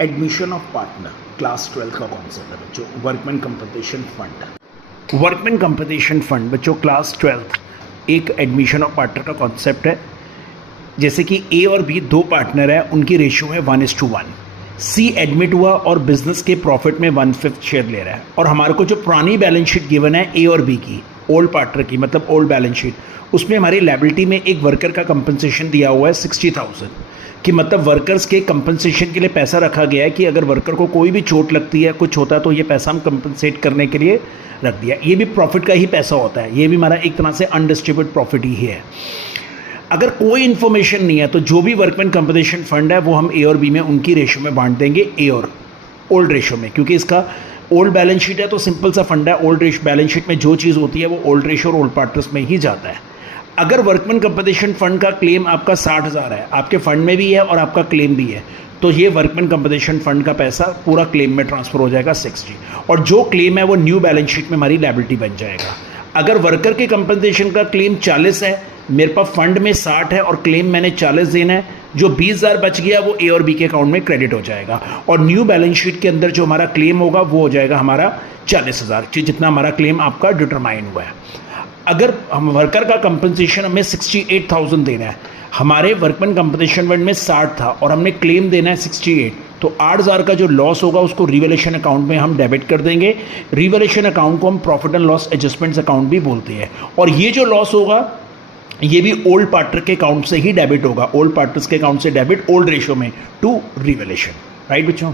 Admission of partner class 12 का concept है बच्चों। Workman compensation fund, workman compensation fund बच्चों क्लास 12 एक एडमिशन ऑफ पार्टनर का कॉन्सेप्ट है। जैसे कि ए और बी दो पार्टनर है, उनकी रेशियो है 1:1। सी एडमिट हुआ और बिजनेस के प्रॉफिट में 1/5 शेयर ले रहा है। और हमारे को जो पुरानी बैलेंस शीट गिवन है ए और बी की, ओल्ड पार्टनर की, मतलब ओल्ड बैलेंस शीट, उसमें हमारी लायबिलिटी में एक वर्कर का कंपनसेशन दिया हुआ है 60,000 कि मतलब वर्कर्स के कंपनसेशन के लिए पैसा रखा गया है कि अगर वर्कर को कोई भी चोट लगती है, कुछ होता है, तो ये पैसा हम कंपनसेट करने के लिए रख दिया। ये भी प्रॉफिट का ही पैसा होता है, ये भी हमारा एक तरह से अनडिस्ट्रीब्यूटेड प्रॉफिट ही है। अगर कोई इन्फॉर्मेशन नहीं है तो जो भी वर्कमैन कंपनसेशन फंड है वो हम ए और बी में उनकी रेशो में बांट देंगे, ए और ओल्ड रेशो में, क्योंकि इसका ओल्ड बैलेंस शीट है तो सिंपल सा फंड है। ओल्ड बैलेंस शीट में जो चीज़ होती है वो ओल्ड रेशो और ओल्ड पार्टनर्स में ही जाता है। अगर वर्कमैन कंपनसेशन फंड का क्लेम आपका 60,000 है, आपके फंड में भी है और आपका क्लेम भी है, तो ये वर्कमैन कंपनसेशन फंड का पैसा पूरा क्लेम में ट्रांसफर हो जाएगा 60, और जो क्लेम है वो न्यू बैलेंस शीट में हमारी लायबिलिटी बन जाएगा। अगर वर्कर के कंपनसेशन का क्लेम 40 है, मेरे पास फंड में 60 है और क्लेम मैंने 40 देना है, जो 20,000 बच गया वो ए और बी के अकाउंट में क्रेडिट हो जाएगा, और न्यू बैलेंस शीट के अंदर जो हमारा क्लेम होगा वो हो जाएगा हमारा 40,000, जितना हमारा क्लेम आपका डिटरमाइन हुआ है। अगर हम वर्कर का कंपनसेशन हमें 68,000 देना है, हमारे वर्कमैन कंपनसेशन फंड में 60 था और हमने क्लेम देना है 68, तो 8,000 का जो लॉस होगा उसको रिवैल्यूएशन अकाउंट में हम डेबिट कर देंगे। रिवैल्यूएशन अकाउंट को हम profit and loss adjustments account भी बोलते हैं। और ये जो लॉस होगा ये भी ओल्ड पार्टनर के अकाउंट से ही डेबिट होगा, ओल्ड पार्टनर्स के अकाउंट से डेबिट, ओल्ड रेशो में टू रिवैल्यूएशन। राइट बच्चों।